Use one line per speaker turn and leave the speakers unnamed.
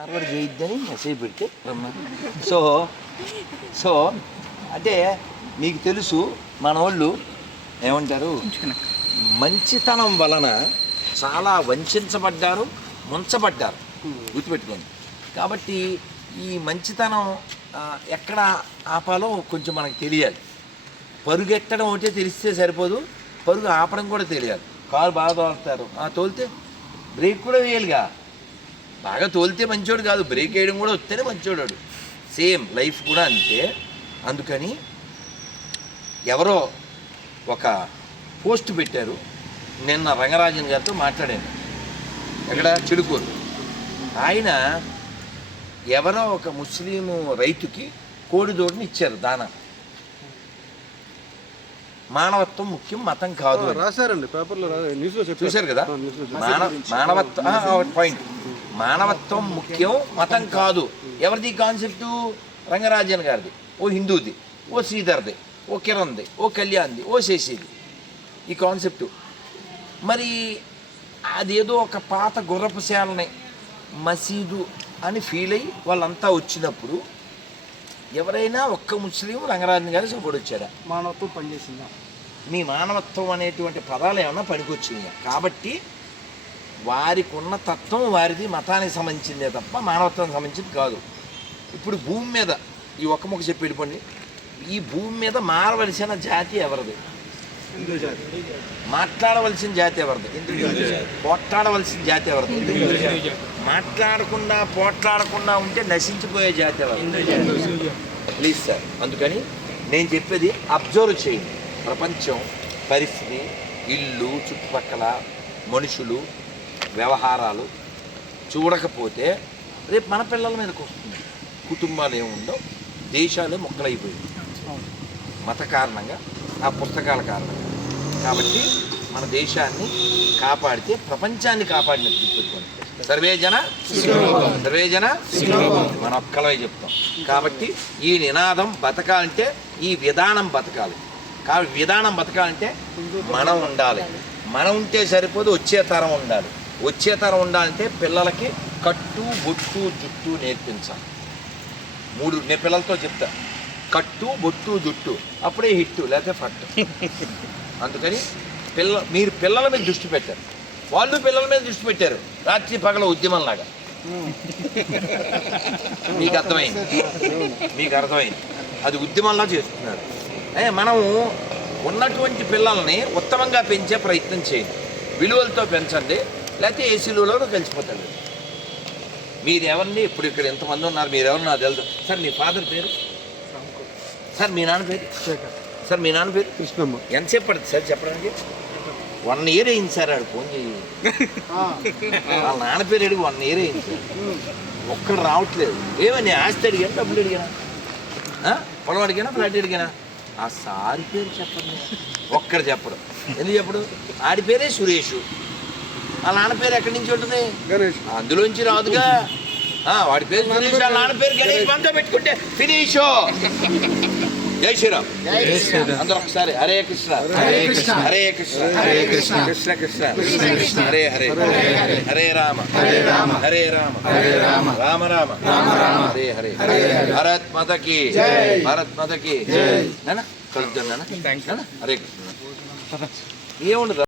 Forward చేయొద్దని message పెడితే so so అంటే మీకు తెలుసు మన వాళ్ళు ఏమంటారు? మంచితనం వలన చాలా వంచబడ్డారు ముంచబడ్డారు. గుర్తుపెట్టుకోండి. కాబట్టి ఈ మంచితనం ఎక్కడ ఆపాలో కొంచెం మనకు తెలియాలి. పరుగెత్తడం ఒకటే తెలిస్తే సరిపోదు పరుగు ఆపడం కూడా తెలియాలి. కారు బాగా తోలుతారు. ఆ తోలితే బ్రేక్ కూడా వేయాలిగా. బాగా తోలితే మంచోడు కాదు బ్రేక్ వేయడం కూడా వస్తేనే మంచోడు వాడు. సేమ్ లైఫ్ కూడా అంతే. అందుకని ఎవరో ఒక పోస్ట్ పెట్టారు. నిన్న రంగరాజన్ గారితో మాట్లాడాను. ఎక్కడ? చిడుకూరు ఆయన ఎవరో ఒక ముస్లిం రైతుకి కోడిదోడిని ఇచ్చారు దాన. మానవత్వం ముఖ్యం మతం కాదు.
రాశారండి పేపర్లో
చూశారు కదా? మానవత్వం పాయింట్ మానవత్వం ముఖ్యం మతం కాదు. ఎవరిది కాన్సెప్ట్ రంగరాజన్ గారిది ఓ హిందూది ఓ శ్రీధర్ది ఓ కిరణ్ది ఓ కళ్యాణ్ది ఓ శశిది. ఈ కాన్సెప్ట్ మరి అదేదో ఒక పాత గుర్రపు శాలని మసీదు అని ఫీల్ అయ్యి వాళ్ళంతా వచ్చినప్పుడు ఎవరైనా ఒక్క ముస్లిం రంగరాజన్ గారి సపోర్ట్ వచ్చారా?
మానవత్వం పనిచేసిందా?
మీ మానవత్వం అనేటువంటి పదాలు ఏమన్నా పనికొచ్చినాయి? కాబట్టి వారికి ఉన్న తత్వం వారిది మతానికి సంబంధించిందే తప్ప మానవత్వానికి సంబంధించింది కాదు. ఇప్పుడు భూమి మీద ఈ ఒక్క ముక్క చెప్పి వెళ్ళిపోండి. ఈ భూమి మీద మారవలసిన జాతి ఎవరిది? మాట్లాడవలసిన జాతి ఎవరిది? పోట్లాడవలసిన జాతి ఎవరిది? మాట్లాడకుండా పోట్లాడకుండా ఉంటే నశించిపోయే జాతి ఎవరిది? ప్లీజ్ సార్ అందుకని నేను చెప్పేది అబ్జర్వ్ చేయండి. ప్రపంచం పరిస్థితి ఇల్లు చుట్టుపక్కల మనుషులు వ్యవహారాలు చూడకపోతే రేపు మన పిల్లల మీదకి వస్తుంది కుటుంబాలు ఏముండవు దేశాలు మొక్కలైపోయింది మత కారణంగా ఆ పుస్తకాల కారణంగా. కాబట్టి మన దేశాన్ని కాపాడితే ప్రపంచాన్ని కాపాడినట్టు గుర్తుపెట్టుకోండి సర్వే జన సర్వే జన మన ఒక్కలవే చెప్తాం. కాబట్టి ఈ నినాదం బతకాలంటే ఈ విధానం బతకాలి. కాబట్టి విధానం బతకాలంటే మనం ఉండాలి. మనం ఉంటే సరిపోదు వచ్చే తరం ఉండాలి. వచ్చే తరం ఉండాలంటే పిల్లలకి కట్టు బొట్టు జుట్టు నేర్పించాలి. మూడు నేను పిల్లలతో చెప్తా. కట్టు బొట్టు జుట్టు. అప్పుడే హిట్టు లేకపోతే ఫట్టు. అందుకని పిల్ల మీరు పిల్లల మీద దృష్టి పెట్టారు. వాళ్ళు పిల్లల మీద దృష్టి పెట్టారు. రాత్రి పగల ఉద్యమంలాగా. మీకు అర్థమైంది. మీకు అర్థమైంది. అది ఉద్యమంలా చేస్తున్నారు. మనము ఉన్నటువంటి పిల్లల్ని ఉత్తమంగా పెంచే ప్రయత్నం చేయండి. విలువలతో పెంచండి. లేకపోతే ఏసీలలో కలిసిపోతాడు. మీరు ఎవరిని ఇప్పుడు ఇక్కడ ఎంతమంది ఉన్నారు? మీరు ఎవరు నాకు తెలుసు సార్ మీ ఫాదర్ పేరు? సార్ మీ నాన్న పేరు?
శేఖర్.
సార్ మీ నాన్న పేరు?
కృష్ణమ్మ.
ఎంతసేపు పడుతుంది సార్ చెప్పడానికి? వన్ ఇయర్ అయింది సార్ ఆడు ఫోన్ చేయి వాళ్ళ నాన్న పేరు అడిగి వన్ ఇయర్ అయింది సార్. ఒక్కడు రావట్లేదు. ఏమని ఆస్తి అడిగాను? డబ్బులు అడిగానా? పొలం అడిగానా? ఫ్లాట్ అడిగానా? ఆ సారి పేరు చెప్పండి. ఒక్కడు చెప్పడు. ఎందుకు చెప్పడు? ఆడి పేరే సురేష్. వాళ్ళ నాన్న పేరు ఎక్కడి నుంచి ఉంటుంది?
గణేష్.
అందులోంచి రాదుగా. ఆ, వాడి పేరు సురేష్ వాళ్ళ నాన్న పేరు గణేష్. మనతో పెట్టుకుంటే ఫినిష్. జై శ్రీరామ్. అందరూ ఒకసారి హరే కృష్ణ. హరే కృష్ణ. హరే కృష్ణ. హరే కృష్ణ. కృష్ణ. కృష్ణ కృష్ణ. హరే హరే హరే. రామ. హరే రామ. హరే రామ. హరే రామ. రామ రామ. రామ రామ. హరే హరే. భారత్ మాతకి భారత్ మాతకి కలుద్దాం? హరే కృష్ణ. ఏముండదు?